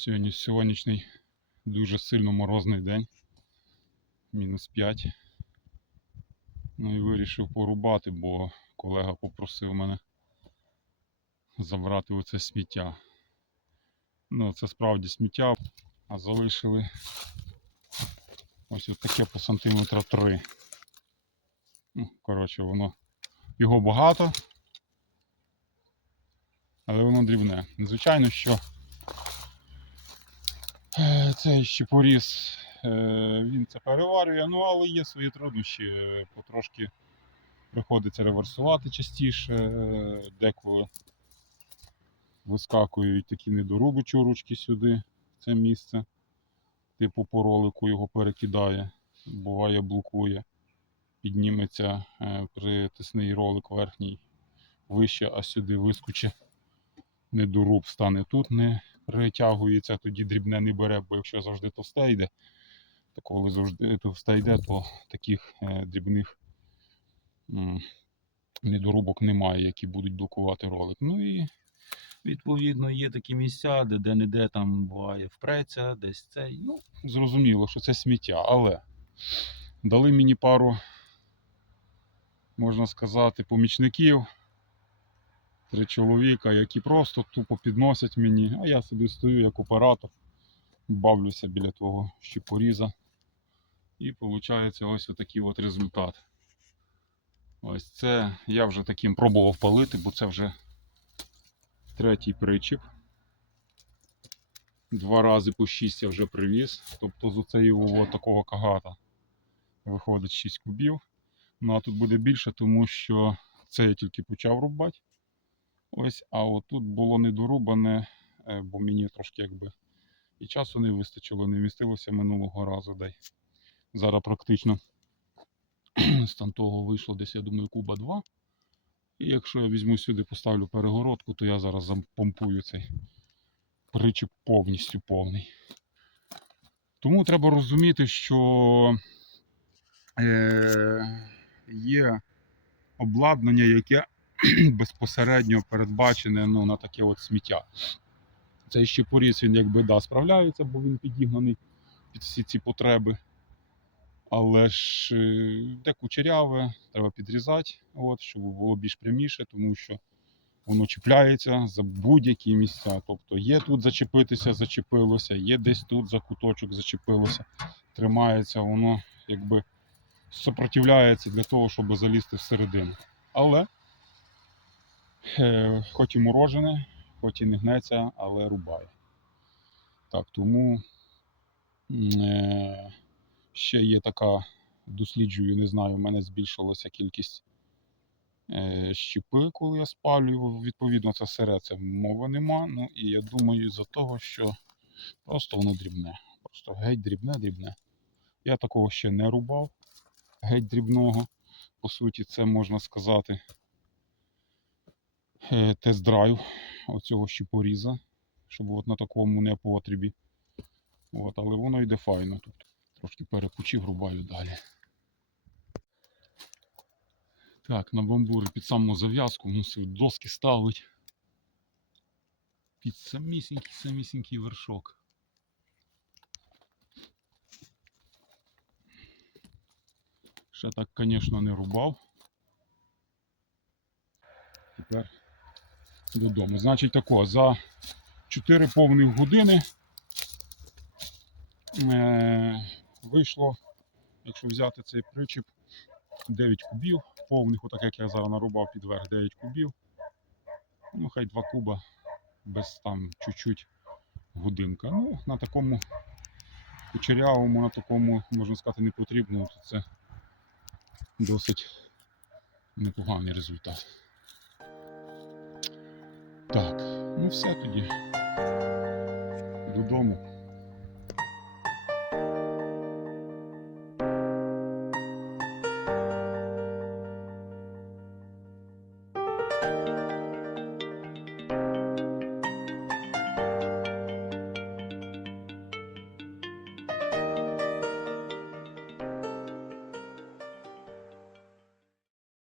Сьогодні сонячний, дуже сильно морозний день. Мінус 5. Ну і вирішив порубати, бо колега попросив мене забрати оце сміття. Ну, це справді сміття, а залишили ось таке по сантиметра 3. Ну, коротше, воно його багато, але воно дрібне. Звичайно, що цей щепоріз, е, він це переварює, ну але є свої труднощі. е, Потрошки приходиться реверсувати частіше, е, деколи вискакують такі недоруби чурочки сюди, в це місце. Типу по ролику його перекидає, буває блокує. Підніметься е, притисний ролик верхній вище, а сюди вискоче недоруб стане тут, не притягується, тоді дрібне не бере, бо якщо завжди товсте йде, то коли завжди товсте йде, то таких е, дрібних м, недорубок немає, які будуть блокувати ролик. Ну і відповідно є такі місця, де де-не-де там буває впреться, десь цей. Ну, зрозуміло, що це сміття, але дали мені пару, можна сказати, помічників. Три чоловіка, які просто тупо підносять мені, а я собі стою як оператор, бавлюся біля того щепоріза. І виходить ось такий от результат. Ось це я вже таким пробував палити, бо це вже третій причіп. Два рази по 6 я вже привіз. Тобто з оцею такого кагата виходить 6 кубів. Ну а тут буде більше, тому що це я тільки почав рубати. Ось, а отут було недорубане, е, бо мені трошки якби і часу не вистачило, не вмістилося минулого разу. Дай. Зараз практично з того вийшло десь, я думаю, куба 2. І якщо я візьму сюди, поставлю перегородку, то я зараз запомпую цей причіп повністю повний. Тому треба розуміти, що е, є обладнання, яке безпосередньо передбачене ну, на таке от сміття. Цей щепоріз він якби да, справляється, бо він підігнаний під всі ці потреби. Але ж е, де кучеряве, треба підрізати, от, щоб було більш пряміше, тому що воно чіпляється за будь-які місця. Тобто є тут зачепитися, зачепилося, є десь тут за куточок зачепилося, тримається, воно якби сопротивляється для того, щоб залізти всередину. Але хоч і морожене, хоч і не гнеться, але рубає. Так, тому е, ще є така, досліджую, не знаю, в мене збільшилася кількість е, щепи, коли я спалюю. Відповідно, це сире, це мови нема. Ну і я думаю, за того, що просто воно дрібне. Просто геть дрібне, дрібне. Я такого ще не рубав, геть дрібного. По суті, це можна сказати е, тест-драйв оцього щепоріза, щоб от на такому непотребі. От, але воно йде файно тут. Трошки перекучив, рубаю далі. Так, на бамбури під саму зав'язку мусив доски ставити. Під самісінький самісінький вершок. Ще так, звісно, не рубав. Тепер додому. Значить тако, за 4 повних години е, вийшло, якщо взяти цей причіп, 9 кубів повних, отак як я зараз нарубав підверх 9 кубів. Ну, хай 2 куба без там чуть-чуть годинка. Ну, на такому кучерявому, на такому, можна сказати, не потрібно, це досить непоганий результат. Так, ну все тоді. Додому.